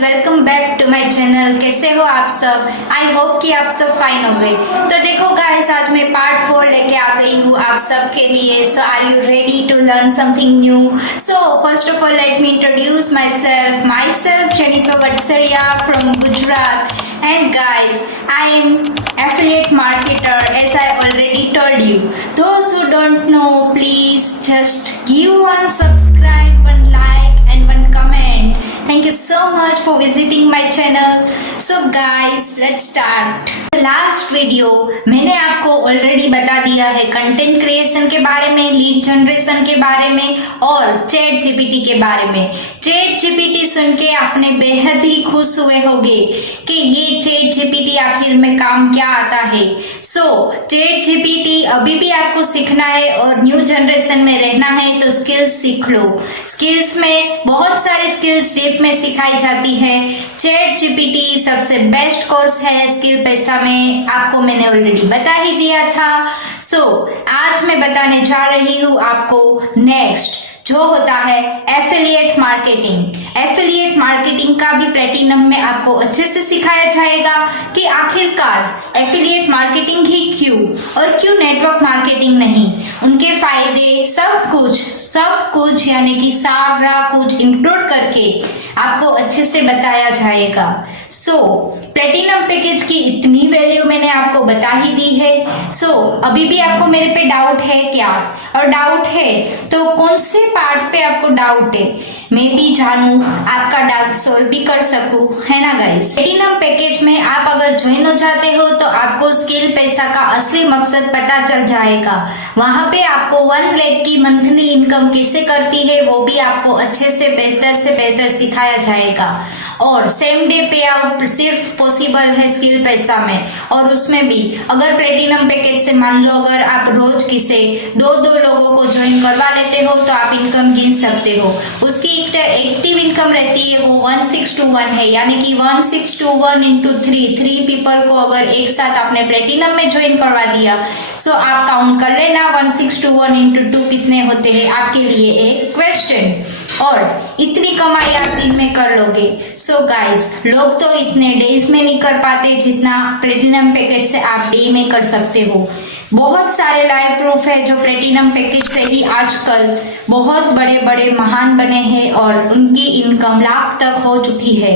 Welcome back to my channel. कैसे हो आप सब? आई होप कि आप सब फाइन हो गए। तो देखो गाइस, आज मैं पार्ट 4 लेके आ गई हूँ आप सब के लिए। So are you ready to learn something new? So first of all let me introduce myself Jennifer Vatsaria from Gujarat. And guys, I am affiliate marketer, as I already told you. Those who don't know, please just give one subscribe, one like and one comment. Thank you so much for visiting my channel. So guys, let's start. Last video मैंने आपको already बता दिया है content creation के बारे में, lead generation के बारे में और चैट जीपीटी के बारे में। चैट जीपीटी सुन के आपने बेहद ही खुश हुए होंगे कि ये चैट जीपीटी आखिर में काम क्या आता है। सो चैट जीपीटी अभी भी आपको सीखना है और न्यू जनरेशन में रहना है तो स्किल्स सीख लो। स्किल्स में बहुत सारे स्किल्स डीप में सिखाई जाती है। चैट जीपीटी सबसे बेस्ट कोर्स है स्किल पैसा में, आपको मैंने ऑलरेडी बता ही दिया था। सो आज मैं बताने जा रही हूँ आपको नेक्स्ट जो होता है एफिलिएट मार्केटिंग। एफिलिएट मार्केटिंग का भी प्लेटिनम में आपको अच्छे से सिखाया जाएगा कि आखिरकार एफिलिएट मार्केटिंग ही क्यों और क्यों नेटवर्क मार्केटिंग नहीं, उनके फायदे सब कुछ यानी कि सारा कुछ इंक्लूड करके आपको अच्छे से बताया जाएगा। सो प्लेटिनम पैकेज की इतनी वैल्यू मैंने आपको बता ही दी है। सो अभी भी आपको मेरे पे डाउट है क्या? और डाउट है तो कौन से पार्ट पे आपको डाउट है मैं भी जानूं, आपका डाउट सोल्व भी कर सकूं, है ना गाइस। प्लेटिनम पैकेज में आप अगर ज्वाइन हो जाते हो तो आपको स्किल पैसा का असली मकसद पता चल जाएगा। वहां पे आपको 1 लाख की मंथली इनकम कैसे करती है वो भी आपको अच्छे से बेहतर सिखाया जाएगा। और सेम डे पे आउट सिर्फ पॉसिबल है स्किल पैसा में, और उसमें भी अगर प्लेटिनम पैकेज से मान लो अगर आप रोज किसे 2 लोगों को ज्वाइन करवा लेते हो तो आप इनकम गिन सकते हो। उसकी एक्टिव इनकम रहती है वो 1621 है, यानी कि 1621 इंटू 3 पीपल को अगर एक साथ आपने प्लेटिनम में ज्वाइन करवा दिया सो आप काउंट कर लेना 1621 इंटू 2 कितने होते हैं, आपके लिए एक क्वेश्चन। और इतनी कमाई आप दिन में कर लोगे। सो गाइस, लोग तो इतने डेज में नहीं कर पाते जितना प्लेटिनम पैकेज से आप डे में कर सकते हो। बहुत सारे लाइव प्रूफ है जो प्लेटिनम पैकेज से ही आजकल बहुत बड़े महान बने हैं और उनकी इनकम लाख तक हो चुकी है।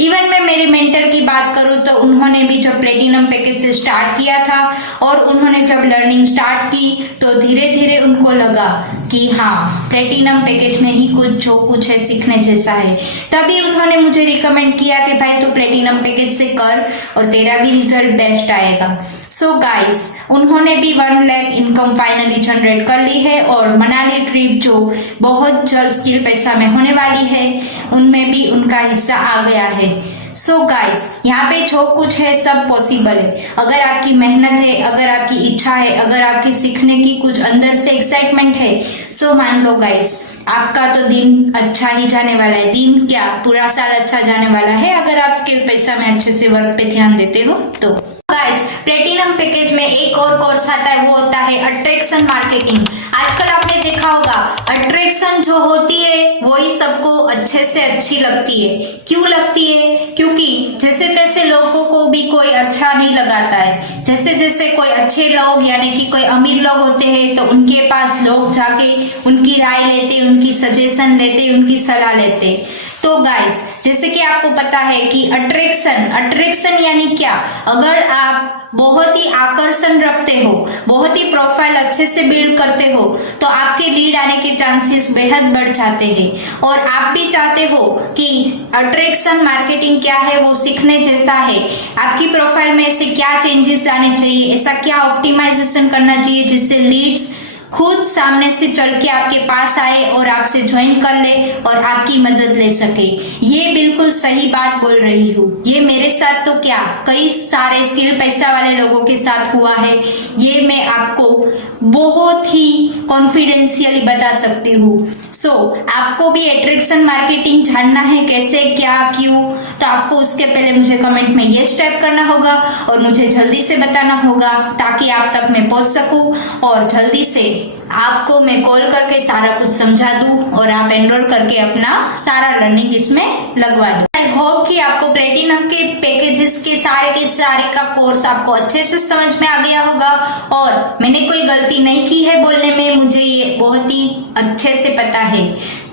इवन मैं मेरी मेंटर की बात करूं तो उन्होंने भी जब प्लेटिनम पैकेज से स्टार्ट किया था और उन्होंने जब लर्निंग स्टार्ट की तो धीरे धीरे उनको लगा कि हाँ प्लेटिनम पैकेज में ही जो कुछ है सीखने जैसा है। तभी उन्होंने मुझे रिकमेंड किया कि भाई तू प्लेटिनम पैकेज से कर और तेरा भी रिजल्ट बेस्ट आएगा। सो गाइस, उन्होंने भी 1 लाख इनकम फाइनली जनरेट कर ली है और मनाली ट्रिप जो बहुत जल्द स्किल पैसा में होने वाली है उनमें भी उनका हिस्सा आ गया है। सो गाइस, यहाँ पे जो कुछ है सब पॉसिबल है अगर आपकी मेहनत है, अगर आपकी इच्छा है, अगर आपकी सीखने की कुछ अंदर से एक्साइटमेंट है। सो मान लो गाइस, आपका तो दिन अच्छा ही जाने वाला है। दिन क्या, पूरा साल अच्छा जाने वाला है अगर आप स्किल पैसा में अच्छे से वर्क पे ध्यान देते हो तो। गाइस, प्लेटिनम पैकेज में एक और कोर्स आता है, वो होता है अट्रैक्शन मार्केटिंग। आजकल आपने देखा होगा अट्रैक्शन जो होती है वो ही सबको अच्छे से अच्छी लगती है। क्यों लगती है? क्योंकि जैसे तैसे लोगों को भी कोई अच्छा नहीं लगाता है। जैसे जैसे कोई अच्छे लोग यानी कि कोई अमीर लोग होते हैं तो उनके पास लोग जाके उनकी राय लेते, उनकी सजेशन लेते, उनकी सलाह लेते। तो गाइस, जैसे कि आपको पता है कि अट्रैक्शन यानी क्या, अगर आप बहुत ही आकर्षण रखते हो, बहुत ही प्रोफाइल अच्छे से बिल्ड करते हो तो आपके लीड आने के चांसेस बेहद बढ़ जाते हैं। और आप भी चाहते हो कि अट्रैक्शन मार्केटिंग क्या है वो सीखने जैसा है, आपकी प्रोफाइल में ऐसे क्या चेंजेस लाने चाहिए, ऐसा क्या ऑप्टिमाइजेशन करना चाहिए जिससे लीड्स खुद सामने से चल के आपके पास आए और आपसे ज्वाइन कर ले और आपकी मदद ले सके। ये बिल्कुल सही बात बोल रही हूँ। ये मेरे साथ तो क्या कई सारे स्किल पैसा वाले लोगों के साथ हुआ है। ये मैं आपको बहुत ही कॉन्फिडेंशियली बता सकती हूँ। सो आपको भी अट्रैक्शन मार्केटिंग जानना है कैसे, क्या, क्यों, तो आपको उसके पहले मुझे कमेंट में यस टाइप करना होगा और मुझे जल्दी से बताना होगा ताकि आप तक मैं पहुंच सकूं और जल्दी से आपको मैं कॉल करके सारा कुछ समझा दूं और आप एनरोल करके अपना सारा लर्निंग इसमें लगवा दो। आई होप कि आपको प्लेटिनम के पैकेजेस के सारे का कोर्स आपको अच्छे से समझ में आ गया होगा और मैंने कोई गलती नहीं की है बोलने में, मुझे ये बहुत ही अच्छे से पता है।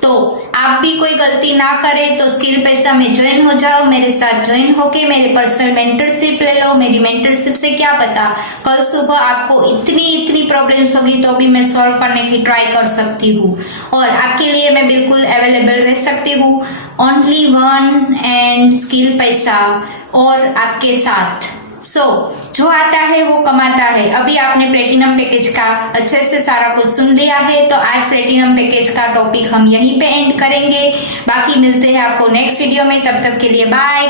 तो आप भी कोई गलती ना करें तो स्किल पैसा में ज्वाइन हो जाओ, मेरे साथ ज्वाइन होके मेरे पर्सनल मेंटरशिप ले लो। मेरी मेंटरशिप से क्या पता कल सुबह आपको इतनी प्रॉब्लम्स होगी तो भी मैं सॉल्व करने की ट्राई कर सकती हूँ और आपके लिए मैं बिल्कुल अवेलेबल रह सकती हूँ। ओनली वन एंड स्किल पैसा और आपके साथ। जो आता है वो कमाता है। अभी आपने प्लेटिनम पैकेज का अच्छे से सारा कुछ सुन लिया है, तो आज प्लेटिनम पैकेज का टॉपिक हम यहीं पे एंड करेंगे। बाकी मिलते हैं आपको नेक्स्ट वीडियो में, तब तक के लिए बाय।